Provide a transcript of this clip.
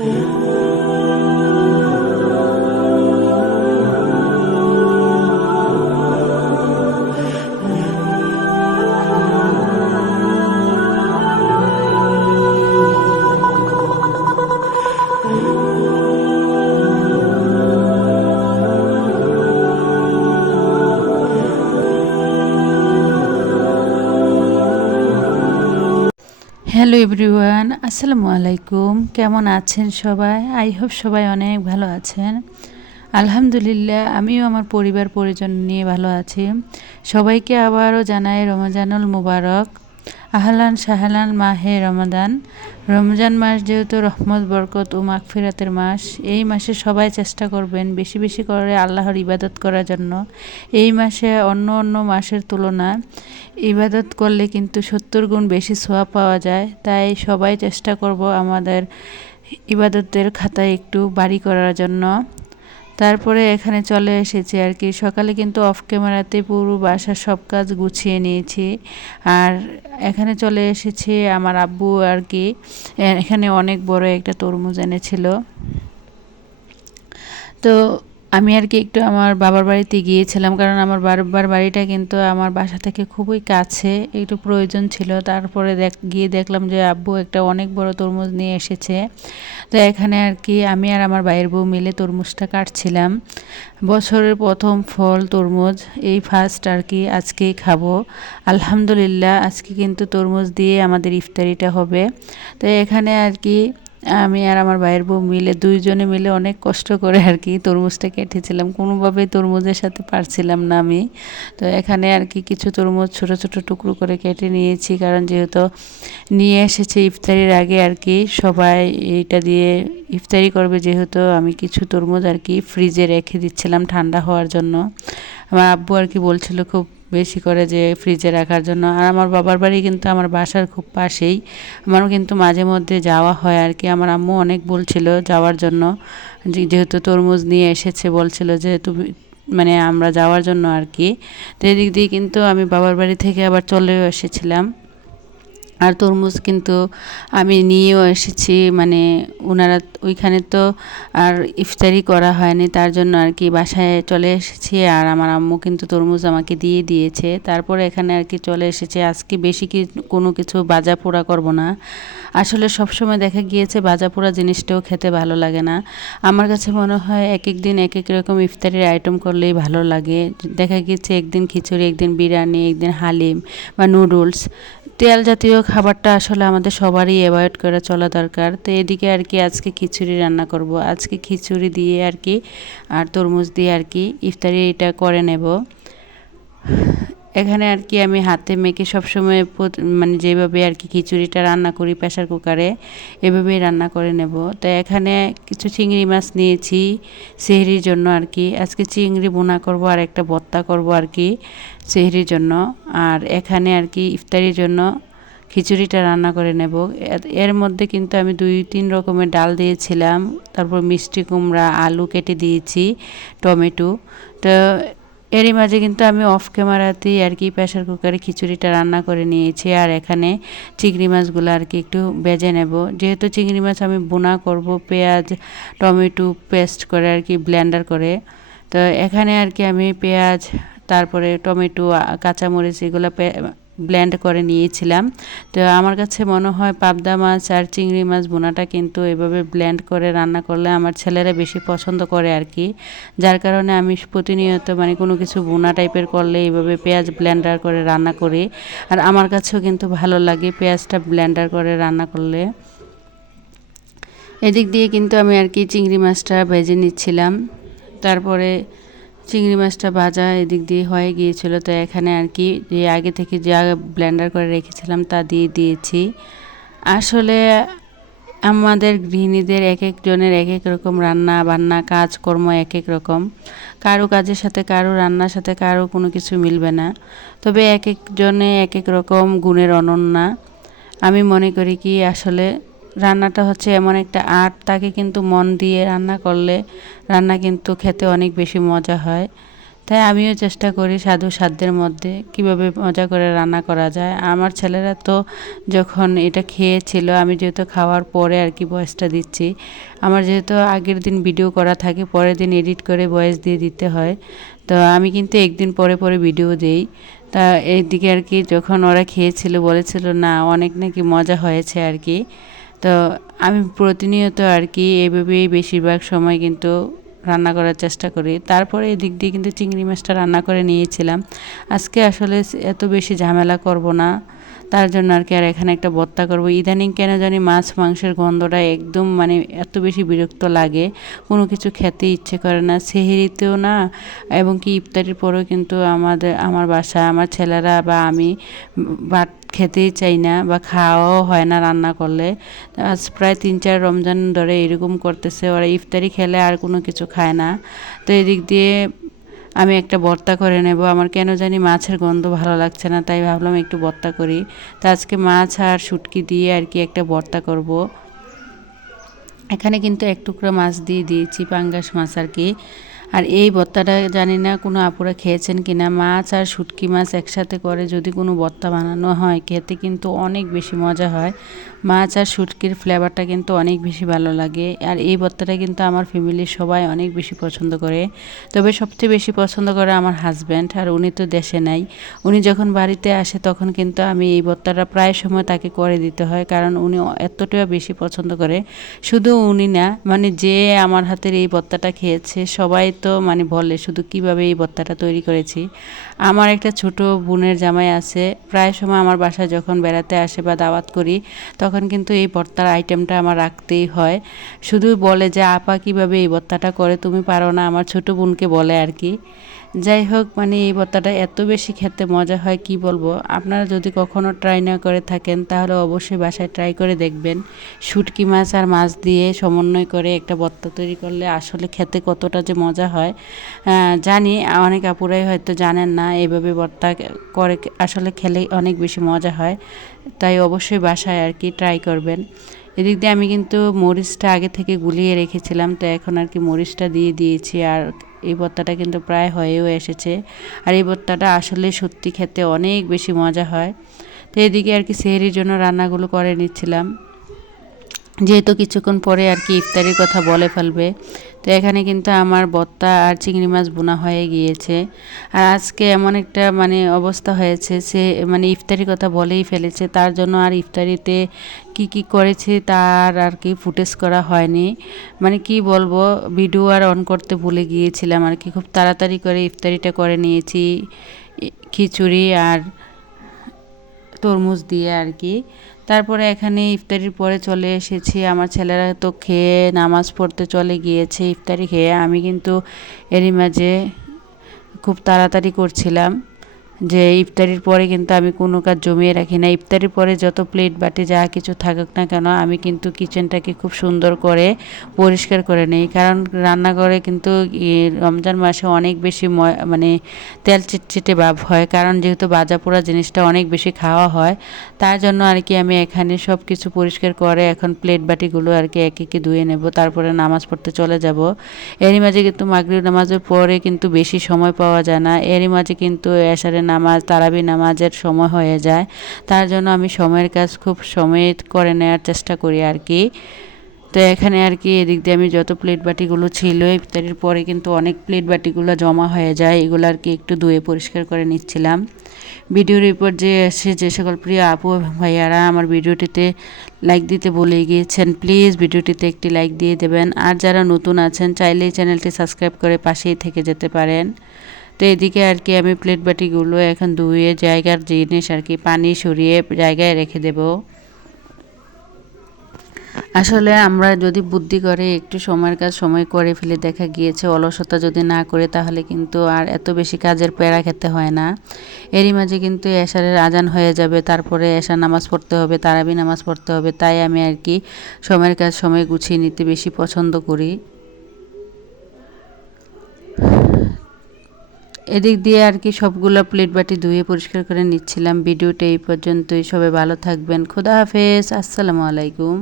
Ooh. আসসালামু আলাইকুম। কেমন আছেন সবাই? আই হোপ সবাই অনেক ভালো আছেন। আলহামদুলিল্লাহ, আমিও আমার পরিবার পরিজন নিয়ে ভালো আছি। সবাইকে আবারও জানাই রমজানুল মুবারক। আহলান শাহলান মাহে রমাদান। রমজান মাস যেহেতু রহমত, বরকত ও মাগফিরাতের মাস, এই মাসে সবাই চেষ্টা করবেন বেশি বেশি করে আল্লাহর ইবাদত করার জন্য। এই মাসে অন্য অন্য মাসের তুলনায় ইবাদত করলে কিন্তু সত্তর গুণ বেশি সোয়াব পাওয়া যায়। তাই সবাই চেষ্টা করব আমাদের ইবাদতের খাতায় একটু বাড়ি করার জন্য। তারপরে এখানে চলে এসেছি আর কি। সকালে কিন্তু অফ ক্যামেরাতে পুরো বাসার সব কাজ গুছিয়ে নিয়েছি। আর এখানে চলে এসেছি আমার আব্বু আর কি। এখানে অনেক বড় একটা তরমুজ এনেছিল। তো আমি আর কি একটু আমার বাবার বাড়িতে গিয়েছিলাম, কারণ আমার বাবার বাড়িটা কিন্তু আমার বাসা থেকে খুবই কাছে, একটু প্রয়োজন ছিল। তারপরে দেখ, গিয়ে দেখলাম যে আব্বু একটা অনেক বড় তরমুজ নিয়ে এসেছে। তো এখানে আর কি আমি আর আমার ভাইয়ের বউ মিলে তরমুজটা কাটছিলাম। বছরের প্রথম ফল তরমুজ, এই ফার্স্ট আর কি আজকেই খাব। আলহামদুলিল্লাহ, আজকে কিন্তু তরমুজ দিয়ে আমাদের ইফতারিটা হবে। তো এখানে আর কি আমি আর আমার ভাইয়ের বউ মিলে, দুইজনে মিলে অনেক কষ্ট করে আর কি তরমুজটা কেটেছিলাম। কোনোভাবেই তরমুজের সাথে পারছিলাম না আমি। তো এখানে আর কি কিছু তরমুজ ছোট ছোট টুকরো করে কেটে নিয়েছি, কারণ যেহেতু নিয়ে এসেছে ইফতারির আগে আর কি, সবাই এইটা দিয়ে ইফতারি করবে যেহেতু আমি কিছু তরমুজ আর কি ফ্রিজে রেখে দিচ্ছিলাম ঠান্ডা হওয়ার জন্য। আমার আব্বু আর কি বলছিল, খুব বেশি করে যে ফ্রিজে রাখার জন্য। আর আমার বাবার বাড়ি কিন্তু আমার বাসার খুব পাশেই। আমারও কিন্তু মাঝে মধ্যে যাওয়া হয় আর কি। আমার আম্মু অনেক বলছিল যাওয়ার জন্য। যেহেতু তরমুজ নিয়ে এসেছে, বলছিল যে তুমি মানে আমরা যাওয়ার জন্য আর কি। তো এদিক দিয়ে কিন্তু আমি বাবার বাড়ি থেকে আবার চলেও এসেছিলাম। আর তরমুজ কিন্তু আমি নিয়েও এসেছি মানে ওনারা ওইখানে তো আর ইফতারি করা হয়নি, তার জন্য আর কি বাসায় চলে এসেছি। আর আমার আম্মু কিন্তু তরমুজ আমাকে দিয়ে দিয়েছে। তারপরে এখানে আর কি চলে এসেছে। আজকে বেশি কি, কোনো কিছু বাজা পোড়া করব না। আসলে সবসময় দেখা গিয়েছে বাজা পোড়া জিনিসটাও খেতে ভালো লাগে না। আমার কাছে মনে হয় এক এক দিন এক এক রকম ইফতারির আইটেম করলেই ভালো লাগে। দেখা গিয়েছে একদিন খিচুড়ি, একদিন বিরিয়ানি, একদিন হালিম বা নুডলস। তেল জাতীয় খাবারটা আসলে আমাদের সবারই অ্যাভয়েড করে চলা দরকার। তো এদিকে আর কি আজকে খিচুড়ি রান্না করব। আজকে খিচুড়ি দিয়ে আর কি, আর তরমুজ দিয়ে আর কি ইফতারি এটা করে নেব। এখানে আর কি আমি হাতে মেখে সবসময় মানে যেভাবে আর কি খিচুড়িটা রান্না করি প্রেশার কুকারে, এভাবেই রান্না করে নেব। তো এখানে কিছু চিংড়ি মাছ নিয়েছি সেহরির জন্য আর কি। আজকে চিংড়ি বোনা করব আর একটা ভর্তা করব আর কি সেহরির জন্য। আর এখানে আর কি ইফতারির জন্য খিচুড়িটা রান্না করে নেব। এর মধ্যে কিন্তু আমি দুই, তিন রকমের ডাল দিয়েছিলাম। তারপর মিষ্টি কুমড়া, আলু কেটে দিয়েছি, টমেটো। তো এরই মাঝে কিন্তু আমি অফ ক্যামেরাতেই আর কি প্রেশার কুকারে খিচুড়িটা রান্না করে নিয়েছি। আর এখানে চিংড়ি মাছগুলো আর কি একটু বেজে নেব। যেহেতু চিংড়ি মাছ আমি বোনা করব পেঁয়াজ, টমেটো পেস্ট করে আর কি ব্লেন্ডার করে। তো এখানে আর কি আমি পেঁয়াজ, তারপরে টমেটো কাঁচামরিচ এগুলো ব্লেন্ড করে নিয়েছিলাম। তো আমার কাছে মনে হয় পাবদা মাছ আর চিংড়ি মাছ বোনাটা কিন্তু এভাবে ব্ল্যান্ড করে রান্না করলে আমার ছেলেরা বেশি পছন্দ করে আর কি। যার কারণে আমি প্রতিনিয়ত মানে কোনো কিছু বোনা টাইপের করলে এইভাবে পেঁয়াজ ব্ল্যান্ডার করে রান্না করি। আর আমার কাছেও কিন্তু ভালো লাগে পেঁয়াজটা ব্ল্যান্ডার করে রান্না করলে। এদিক দিয়ে কিন্তু আমি আর কি চিংড়ি মাছটা ভেজে নিচ্ছিলাম। তারপরে চিংড়ি মাছটা ভাজা এদিক দিয়ে হয়ে গিয়েছিল। তো এখানে আর কি যে আগে থেকে যা ব্লেন্ডার করে রেখেছিলাম তা দিয়ে দিয়েছি। আসলে আমাদের গৃহিণীদের এক একজনের এক এক রকম রান্না বান্না কাজকর্ম এক এক রকম। কারও কাজের সাথে কারও রান্নার সাথে কারও কোনো কিছু মিলবে না। তবে এক একজনে এক এক রকম গুণের অনন্যা। আমি মনে করি কি আসলে রান্নাটা হচ্ছে এমন একটা আর্ট তাকে কিন্তু মন দিয়ে রান্না করলে রান্না কিন্তু খেতে অনেক বেশি মজা হয়। তাই আমিও চেষ্টা করি সাধু সাধ্যের মধ্যে কীভাবে মজা করে রান্না করা যায়। আমার ছেলেরা তো যখন এটা খেয়েছিল, আমি যেহেতু খাওয়ার পরে আর কি বয়সটা দিচ্ছি, আমার যেহেতু আগের দিন ভিডিও করা থাকে, পরের দিন এডিট করে বয়স দিয়ে দিতে হয়। তো আমি কিন্তু একদিন পরে পরে ভিডিও দিই। তা এইদিকে আর কি যখন ওরা খেয়েছিল, বলেছিল না, অনেক নাকি মজা হয়েছে আর কি। তো আমি প্রতিনিয়ত আর কি এভাবেই বেশিরভাগ সময় কিন্তু রান্না করার চেষ্টা করি। তারপরে এদিক দিয়ে কিন্তু চিংড়ি মাছটা রান্না করে নিয়েছিলাম। আজকে আসলে এত বেশি ঝামেলা করব না। তার জন্য আর কি আর এখানে একটা ভর্তা করব। ইদানিং কেন জানি মাছ মাংসের গন্ধটা একদম মানে এত বেশি বিরক্ত লাগে। কোনো কিছু খেতে ইচ্ছে করে না, সেহেরিতেও না, এবং কি ইফতারির পরেও কিন্তু আমাদের, আমার বাসা আমার ছেলেরা বা আমি ভাত খেতেই চাই না বা খাওয়াও হয় না রান্না করলে। আজ প্রায় তিন চার রমজান ধরে এরকম করতেছে, ওরা ইফতারি খেলে আর কোনো কিছু খায় না। তো এদিক দিয়ে আমি একটা ভর্তা করে নেব। আমার কেন জানি মাছের গন্ধ ভালো লাগছে না, তাই ভাবলাম একটু ভর্তা করি। তো আজকে মাছ আর শুটকি দিয়ে আর কি একটা ভর্তা করব। এখানে কিন্তু এক টুকরা মাছ দিয়ে দিয়েছি, পাঙ্গাস মাছ আর কি। আর এই ভর্তাটা জানি না কোনো আপুরা খেয়েছেন কি না মাছ আর শুটকি মাছ একসাথে করে যদি কোনো ভর্তা বানানো হয়, খেতে কিন্তু অনেক বেশি মজা হয়। মাছ আর শুটকির ফ্লেভারটা কিন্তু অনেক বেশি ভালো লাগে আর এই ভর্তাটা কিন্তু আমার ফ্যামিলির সবাই অনেক বেশি পছন্দ করে। তবে সবচেয়ে বেশি পছন্দ করে আমার হাজব্যান্ড আর উনি তো দেশে নাই। উনি যখন বাড়িতে আসে তখন কিন্তু আমি এই ভর্তাটা প্রায় সময় তাকে করে দিতে হয় কারণ উনি এতটা বেশি পছন্দ করে। শুধু উনি না মানে যে আমার হাতের এই ভর্তাটা খেয়েছে সবাই তো মানে বলে শুধু কীভাবে এই ভর্তাটা তৈরি করেছি। আমার একটা ছোট বোনের জামাই আছে। প্রায় সময় আমার বাসায় যখন বেড়াতে আসে বা দাওয়াত করি, তখন কিন্তু এই বর্তার আইটেমটা আমার রাখতেই হয়। শুধু বলে যে, আপা, কীভাবে এই ভর্তাটা করে? তুমি পারো না। আমার ছোট বোনকে বলে আর কি। যাই হোক মানে এই ভর্তাটা এত বেশি খেতে মজা হয়, কি বলব? আপনারা যদি কখনো ট্রাই না করে থাকেন, তাহলে অবশ্যই বাসায় ট্রাই করে দেখবেন। শুটকি মাছ আর মাছ দিয়ে সমন্বয় করে একটা ভর্তা তৈরি করলে আসলে খেতে কতটা যে মজা হয়। জানি অনেক আপুরাই হয়তো জানেন না এইভাবে ভর্তা করে আসলে খেলে অনেক বেশি মজা হয়। তাই অবশ্যই বাসায় আর কি ট্রাই করবেন। এদিক দিয়ে আমি কিন্তু মরিচটা আগে থেকে গুলিয়ে রেখেছিলাম, তো এখন আর কি মরিচটা দিয়ে দিয়েছি আর এই ভর্তাটা কিন্তু প্রায় হয়েও এসেছে। আর এই ভর্তাটা আসলে সত্যি খেতে অনেক বেশি মজা হয়। তো এদিকে আর কি সেহরির জন্য রান্নাগুলো করে নিচ্ছিলাম। যেহেতু কিছুক্ষণ পরে আর কি ইফতারির কথা বলে ফেলবে, তো এখানে কিন্তু আমার বত্তা আর চিংড়ি মাছ বোনা হয়ে গিয়েছে। আর আজকে এমন একটা মানে অবস্থা হয়েছে, সে মানে ইফতারির কথা বলেই ফেলেছে, তার জন্য আর ইফতারিতে কি কি করেছে তার আর কি ফুটেজ করা হয়নি। মানে কি বলব, ভিডিও আর অন করতে ভুলে গিয়েছিলাম আর কি, খুব তাড়াতাড়ি করে ইফতারিটা করে নিয়েছি খিচুড়ি আর তরমুজ দিয়ে আর কি। তারপরে এখানে ইফতারির পরে চলে এসেছি। আমার ছেলেরা তো খেয়ে নামাজ পড়তে চলে গিয়েছে ইফতারি খেয়ে। আমি কিন্তু এরই মাঝে খুব তাড়াতাড়ি করছিলাম। যে ইফতারির পরে কিন্তু আমি কোনো কাজ জমিয়ে রাখি না। ইফতারির পরে যত প্লেট, বাটি, যা কিছু থাকুক না কেন, আমি কিন্তু কিচেনটাকে খুব সুন্দর করে পরিষ্কার করে নেই। কারণ রান্নাঘরে কিন্তু রমজান মাসে অনেক বেশি মানে তেল চিটচিটে ভাব হয়। কারণ যেহেতু বাজা পোড়া জিনিসটা অনেক বেশি খাওয়া হয়, তার জন্য আর কি আমি এখানে সব কিছু পরিষ্কার করে এখন প্লেট, বাটিগুলো আর কি এক একে ধুয়ে নেব। তারপরে নামাজ পড়তে চলে যাব। এরই মাঝে কিন্তু মাগরিব নামাজের পরে কিন্তু বেশি সময় পাওয়া যায় না। এরই মাঝে কিন্তু এসারে নামাজ, তারাবি নামাজের সময় হয়ে যায়। তার জন্য আমি সময়ের কাজ খুব সময় করে নেওয়ার চেষ্টা করি আর কি। তো এখানে আর কি এদিক দিয়ে আমি যত প্লেট বাটিগুলো ছিল ইফতারির পরে কিন্তু অনেক প্লেট বাটিগুলো জমা হয়ে যায়। এগুলো আর কি একটু ধুয়ে পরিষ্কার করে নিচ্ছিলাম। ভিডিওর রিপোর্ট যে এসে যে সকল প্রিয় আপু ভাইয়ারা আমার ভিডিওটিতে লাইক দিতে বলে গিয়েছেন প্লিজ ভিডিওটিতে একটি লাইক দিয়ে দেবেন। আর যারা নতুন আছেন চাইলেই চ্যানেলটি সাবস্ক্রাইব করে পাশেই থেকে যেতে পারেন। তো এদিকে আর কি আমি প্লেট বাটিগুলো এখন ধুয়ে জায়গার জিনিস আর কি পানি সরিয়ে জায়গায় রেখে দেব। আসলে আমরা যদি বুদ্ধি করে একটু সময়ের কাজ সময় করে ফেলে, দেখা গিয়েছে অলসতা যদি না করে তাহলে কিন্তু আর এত বেশি কাজের পেড়া খেতে হয় না। এরই মাঝে কিন্তু এশারের আজান হয়ে যাবে, তারপরে এশার নামাজ পড়তে হবে, তারাবি নামাজ পড়তে হবে, তাই আমি আর কি সময়ের কাজ সময় গুছিয়ে নিতে বেশি পছন্দ করি। এদিক দিয়ে আর কি সবগুলো প্লেট বাটি ধুয়ে পরিষ্কার করে নিচ্ছিলাম। ভিডিওটা এই পর্যন্তই। সবাই ভালো থাকবেন। খোদা হাফেজ। আসসালামু আলাইকুম।